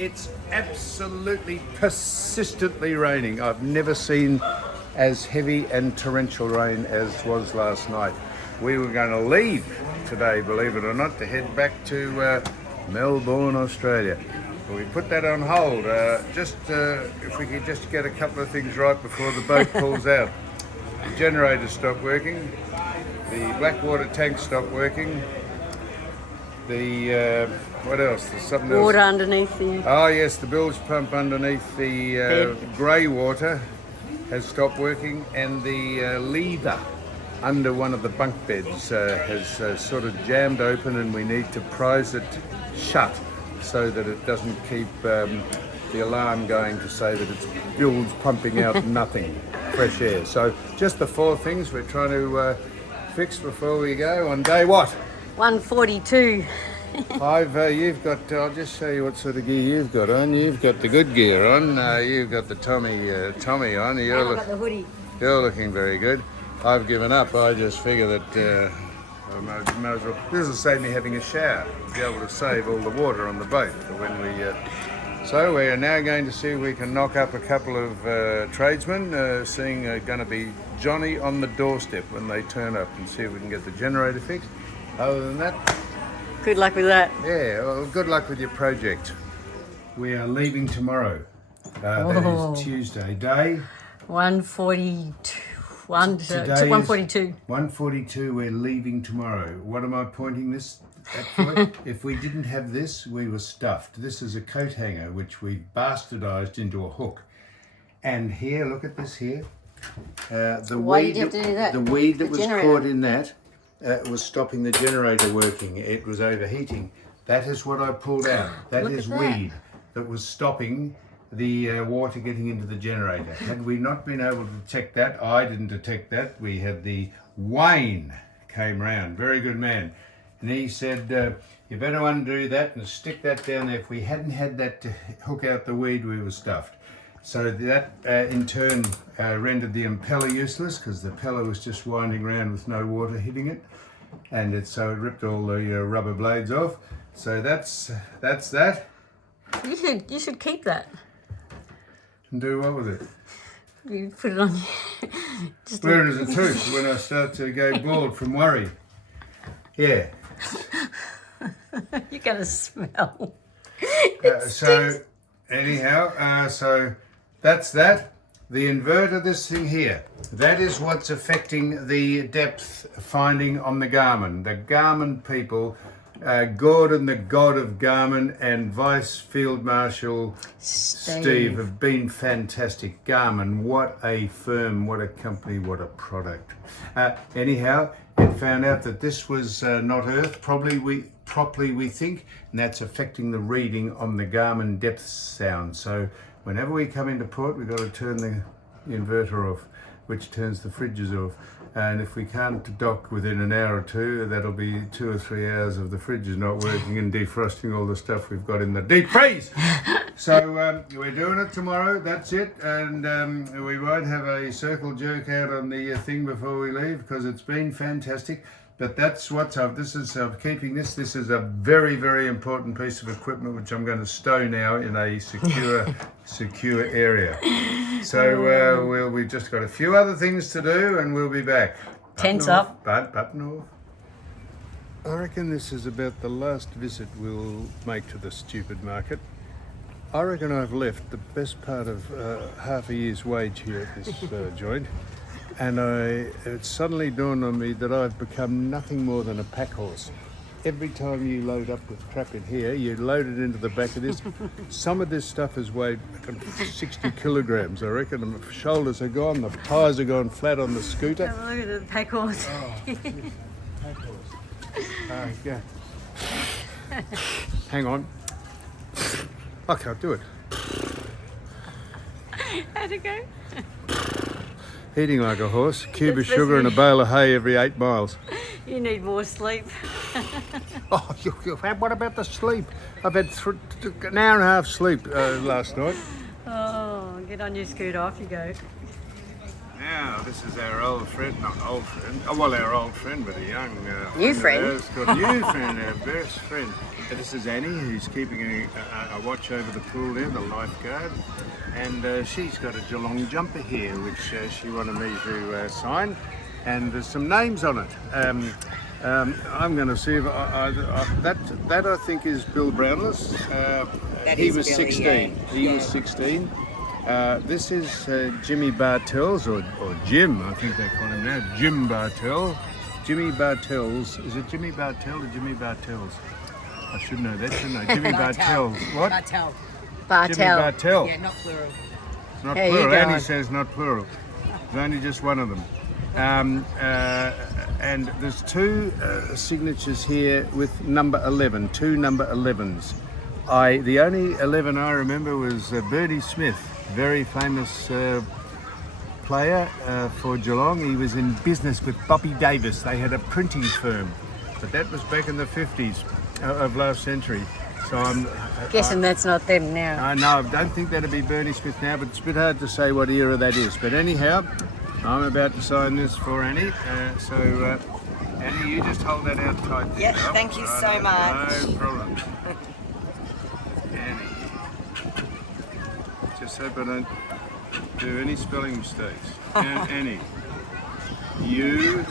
It's absolutely persistently raining. I've never seen as heavy and torrential rain as was last night. We were going to leave today, believe it or not, to head back to Melbourne, Australia. But we put that on hold, if we could just get a couple of things right before the boat pulls out. The generator stopped working, the blackwater tank stopped working, the, what else? There's something else. Water underneath the... Oh yes, the bilge pump underneath the grey water has stopped working, and the lever under one of the bunk beds has sort of jammed open, and we need to prise it shut so that it doesn't keep the alarm going to say that it's bilge pumping out nothing, fresh air. So just the 4 things we're trying to fix before we go on day what? 142. You've got, I'll just show you what sort of gear you've got on. You've got the good gear on, you've got the Tommy on. I've got the hoodie. You're looking very good. I've given up. I just figure that I might as well. This will save me having a shower. Be able to save all the water on the boat for when we. So we are now going to see if we can knock up a couple of tradesmen, seeing going to be Johnny on the doorstep when they turn up, and see if we can get the generator fixed. Other than that, good luck with that. yeah, well, good luck with your project. We are leaving tomorrow. That is Tuesday. Day 142. 142. 142, we're leaving tomorrow. What am I pointing this at for? If we didn't have this, we were stuffed. This is a coat hanger which we bastardised into a hook. And here, look at this here. Why did you have to do that? The weed that was generator. caught in that was stopping the generator working. It was overheating. That is what I pulled out. That Look is at that. weed that was stopping the water getting into the generator. Had we not been able to detect that, I didn't detect that, we had the Wayne came round, very good man, and he said, you better undo that and stick that down there. If we hadn't had that to hook out the weed, we were stuffed. So that in turn rendered the impeller useless, because the impeller was just winding around with no water hitting it, and so it ripped all the rubber blades off. So that's that. You should keep that. And do what with it? You put it on. Just Wear it as a tooth when I start to go bald from worry. Yeah. You're gonna smell. So anyhow, so that's that. The inverter, this thing here, that is what's affecting the depth finding on the Garmin. The Garmin people, Gordon, the god of Garmin, and Vice Field Marshal Steve have been fantastic. Garmin, what a firm, what a company, what a product. Anyhow, it found out that this was not Earth, properly we think, and that's affecting the reading on the Garmin depth sound. So whenever we come into port, we've got to turn the inverter off, which turns the fridges off. And if we can't dock within an hour or two, that'll be 2 or 3 hours of the fridges not working and defrosting all the stuff we've got in the deep freeze. So we're doing it tomorrow, that's it. And we might have a circle jerk out on the thing before we leave, because it's been fantastic. But that's what's up. This is keeping this. This is a very, very important piece of equipment which I'm going to stow now in a secure area. So we've just got a few other things to do, and we'll be back. Tense up. Button off. I reckon this is about the last visit we'll make to the stupid market. I reckon I've left the best part of half a year's wage here at this joint. And it suddenly dawned on me that I've become nothing more than a pack horse. Every time you load up with crap in here, you load it into the back of this. Some of this stuff has weighed 60 kilograms, I reckon. The shoulders are gone, the tyres are gone flat on the scooter. Have a look at the pack horse. Oh, pack horse. Yeah. Hang on. I can't do it. How'd it go? Eating like a horse, cube of sugar and a bale of hay every 8 miles. You need more sleep. Oh, what about the sleep? I've had an hour and a half sleep last night. Oh, get on your scooter, off you go. Now, this is our old friend, not old friend, oh, well, our old friend, but a young New friend. of ours, got a new friend, our best friend. And this is Annie, who's keeping a watch over the pool there, the lifeguard. And she's got a Geelong jumper here, which she wanted me to sign. And there's some names on it. I'm going to see if that I think is Bill Brownless. He is was Billy, 16. yeah. He was 16. This is Jimmy Bartels, or Jim, I think they call him now. Jim Bartel. Jimmy Bartels. Is it Jimmy Bartel or Jimmy Bartels? I should know that, shouldn't I? Jimmy Bartels. What? Bartel. Jimmy Bartel. Yeah, not plural. Not How you plural. Annie going? says not plural. There's only just one of them. And there's two signatures here with number 11, two number 11s. The only 11 I remember was Bernie Smith, very famous player for Geelong. He was in business with Bobby Davis. They had a printing firm, but that was back in the 50s of last century. So I'm Guessing that's not them now. I know, I don't think that'd be Bernie Smith now, but it's a bit hard to say what era that is. But anyhow, I'm about to sign this for Annie. Annie, you just hold that out tight there. Yep, love. thank you so much. No problem. Annie. Just hope I don't do any spelling mistakes. Annie. You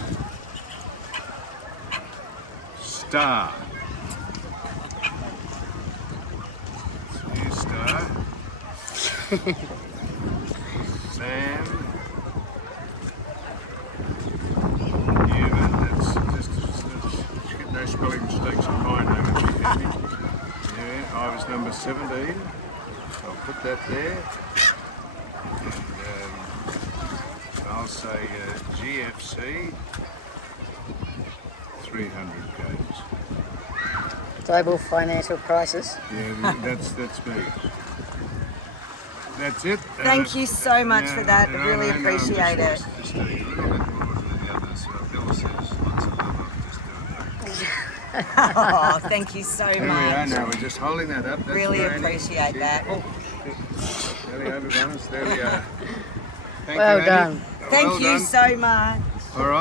star. You star. Sam. Newman. That's just get no spelling mistakes on my name. It'd be handy. Yeah, I was number 17. So I'll put that there. And I'll say GFC 300 games. Global financial crisis. Yeah, that's me. That's it. Thank you so much for that. No, Really I'm appreciate just it. Just a little bit more than the others. Bill says lots of love. I'm just doing that. Oh, thank you so There we are much. now. We're just holding that up. That's Really for Annie. appreciate that. Oh, there we are, everyone. There we are. Thank Well you, Annie. done. Thank Well you done. so much. All right.